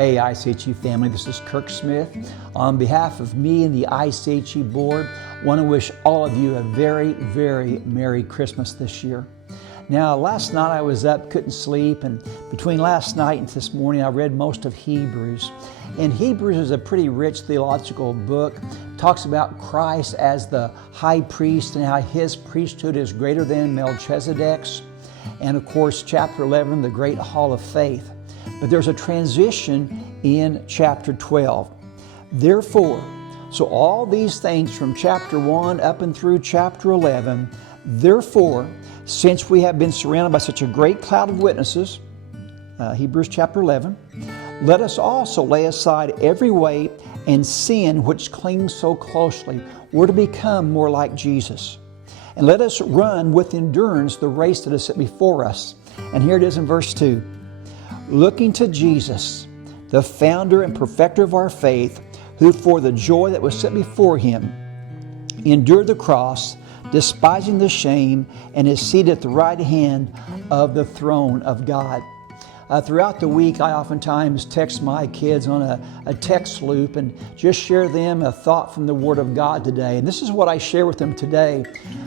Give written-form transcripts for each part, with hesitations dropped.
Hey ICHE family, this is Kirk Smith. On behalf of me and the ICHE board, I want to wish all of you a very, very Merry Christmas this year. Now, last night I was up, couldn't sleep, and between last night and this morning I read most of Hebrews. And Hebrews is a pretty rich theological book. It talks about Christ as the high priest and how his priesthood is greater than Melchizedek's. And of course, chapter 11, the great hall of faith. But there's a transition in chapter 12. Therefore, so all these things from chapter 1 up and through chapter 11, therefore, since we have been surrounded by such a great cloud of witnesses, Hebrews chapter 11, let us also lay aside every weight and sin which clings so closely. We're to become more like Jesus. And let us run with endurance the race that is set before us. And here it is in verse 2. Looking to Jesus, the founder and perfecter of our faith, who for the joy that was set before him endured the cross, despising the shame, and is seated at the right hand of the throne of God. Throughout the week, I oftentimes text my kids on a text loop and just share them a thought from the Word of God today. And this is what I share with them today.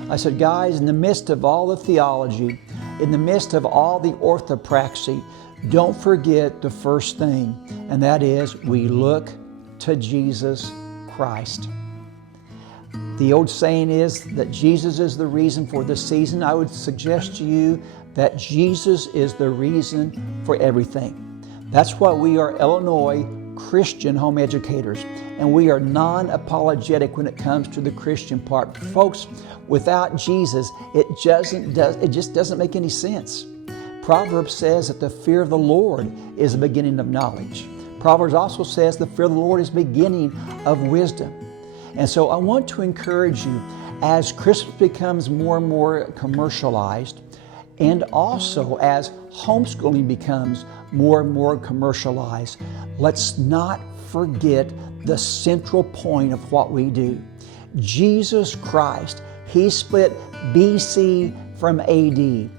I said, guys, in the midst of all the theology, in the midst of all the orthopraxy, don't forget the first thing, and that is we look to Jesus Christ. The old saying is that Jesus is the reason for the season. I would suggest to you that Jesus is the reason for everything. That's why we are Illinois Christian home educators, and we are non-apologetic when it comes to the Christian part. Folks, without Jesus, it just doesn't make any sense. Proverbs says that the fear of the Lord is the beginning of knowledge. Proverbs also says the fear of the Lord is the beginning of wisdom. And so I want to encourage you, as Christmas becomes more and more commercialized, and also as homeschooling becomes more and more commercialized, let's not forget the central point of what we do. Jesus Christ, He split BC from AD.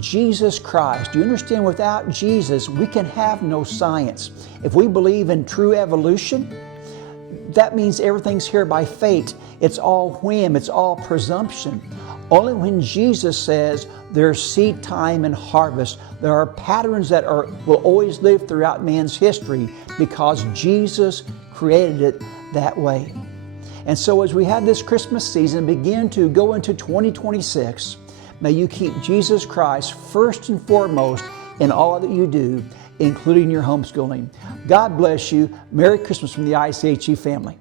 Jesus Christ. Do you understand? Without Jesus, we can have no science. If we believe in true evolution, that means everything's here by fate. It's all whim. It's all presumption. Only when Jesus says there's seed time and harvest, there are patterns that will always live throughout man's history because Jesus created it that way. And so as we have this Christmas season begin to go into 2026, may you keep Jesus Christ first and foremost in all that you do, including your homeschooling. God bless you. Merry Christmas from the ICHE family.